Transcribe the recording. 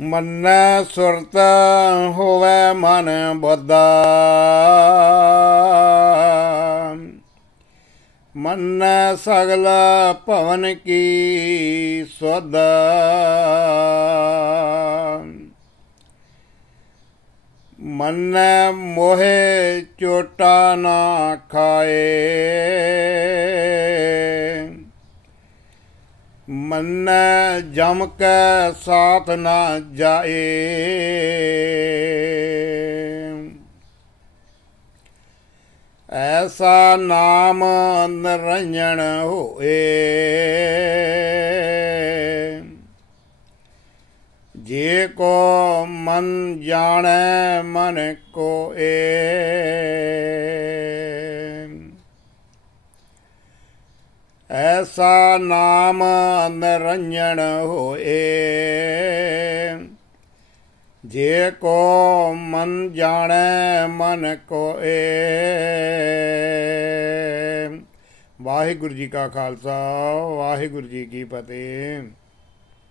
ਮੰਨੈ ਸੁਰਤ ਹੋਵੇ ਮਨ ਬੁੱਧਾ। ਮੰਨੈ ਸਗਲ ਭਵਨ ਕੀ ਸੁਧ। ਮੰਨੈ ਮੋਹਿ ਚੋਟਾ ਨਾ ਖਾਏ। ਮੰਨੈ ਜਮ ਕੈ ਸਾਥ ਨਾ ਜਾਏ। ਐਸਾ ਨਾਮ ਨਿਰੰਜਨ ਹੋਏ। ਜੇ ਕੋ ਮਨ ਜਾਣੈ ਮਨ ਕੋਏ। ਐਸਾ ਨਾਮ ਨਿਰੰਜਨ ਹੋਏ। ਜੇ ਕੋ ਮਨ ਜਾਣੈ, ਮਨ ਕੋਏ। ਵਾਹਿਗੁਰੂ ਜੀ ਕਾ ਖਾਲਸਾ, ਵਾਹਿਗੁਰੂ ਜੀ ਕੀ ਫਤਿਹ।